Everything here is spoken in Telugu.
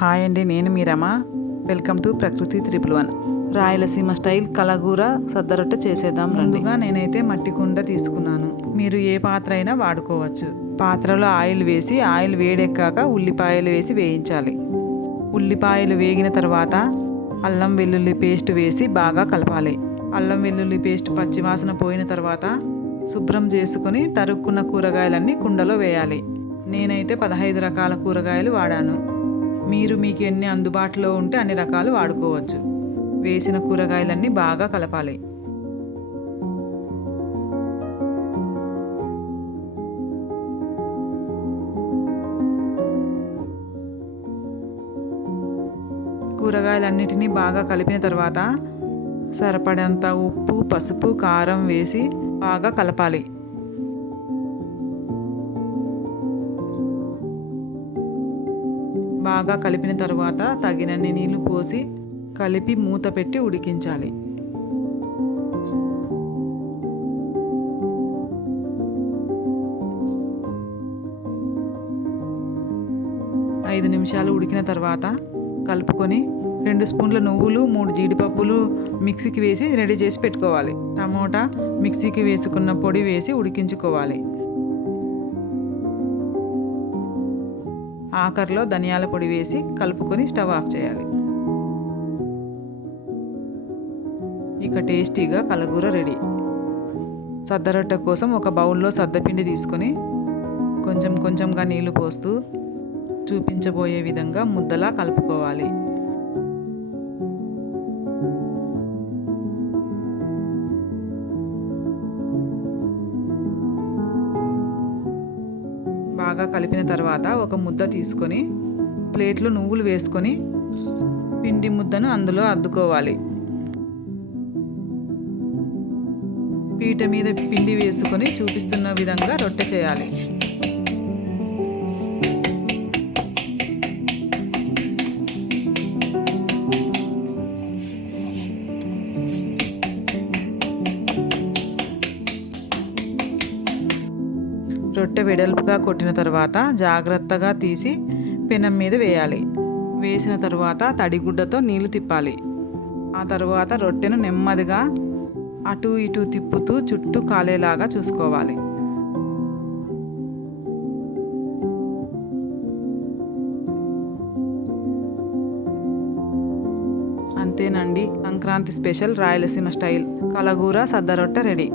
హాయ్ అండి నేను మీ Rama. Welcome to Prakruthi triple one. Rayalaseema style కలగూర సద్దరొట్టె చేసేద్దాం రెండుగా నేనైతే మట్టి కుండ తీసుకున్నాను. మీరు ఏ పాత్ర అయినా వాడుకోవచ్చు. పాత్రలో ఆయిల్ వేసి ఆయిల్ వేడెక్కాక ఉల్లిపాయలు వేసి వేయించాలి. ఉల్లిపాయలు వేగిన తర్వాత అల్లం వెల్లుల్లి పేస్ట్ వేసి బాగా కలపాలి. అల్లం వెల్లుల్లి పేస్ట్ పచ్చివాసన పోయిన తర్వాత శుభ్రం చేసుకొని తరుక్కున్న కూరగాయలన్నీ కుండలో వేయాలి. నేనైతే పదహైదు రకాల కూరగాయలు వాడాను. మీరు మీకు ఎన్ని అందుబాటులో ఉంటే అన్ని రకాలు వాడుకోవచ్చు. వేసిన కూరగాయలన్నీ బాగా కలపాలి. కూరగాయలన్నిటినీ బాగా కలిపిన తర్వాత సరిపడంత ఉప్పు పసుపు కారం వేసి బాగా కలపాలి. బాగా కలిపిన తర్వాత తగినన్ని నీళ్ళు పోసి కలిపి మూత పెట్టి ఉడికించాలి. ఐదు నిమిషాలు ఉడికిన తర్వాత కలుపుకొని రెండు స్పూన్ల నువ్వులు మూడు జీడిపప్పులు మిక్సీకి వేసి రెడీ చేసి పెట్టుకోవాలి. టమోటా మిక్సీకి వేసుకున్న పొడి వేసి ఉడికించుకోవాలి. ఆఖరిలో ధనియాల పొడి వేసి కలుపుకొని స్టవ్ ఆఫ్ చేయాలి. ఇక టేస్టీగా కలగూర రెడీ. సద్దరొట్టె కోసం ఒక బౌల్లో సద్దపిండి తీసుకొని కొంచెం కొంచెంగా నీళ్ళు పోస్తూ చూపించబోయే విధంగా ముద్దలా కలుపుకోవాలి. బాగా కలిపిన తర్వాత ఒక ముద్ద తీసుకొని ప్లేట్లో నువ్వులు వేసుకొని పిండి ముద్దను అందులో అద్దుకోవాలి. పీట మీద పిండి వేసుకొని చూపిస్తున్న విధంగా రొట్టె చేయాలి. రొట్టె వెడల్పుగా కొట్టిన తర్వాత జాగ్రత్తగా తీసి పెనం మీద వేయాలి. వేసిన తర్వాత తడిగుడ్డతో నీళ్ళు తిప్పాలి. ఆ తర్వాత రొట్టెను నెమ్మదిగా అటు ఇటు తిప్పుతూ చుట్టూ కాలేలాగా చూసుకోవాలి. అంతేనండి సంక్రాంతి స్పెషల్ రాయలసీమ స్టైల్. కలగూర సద్దరొట్టె రెడీ.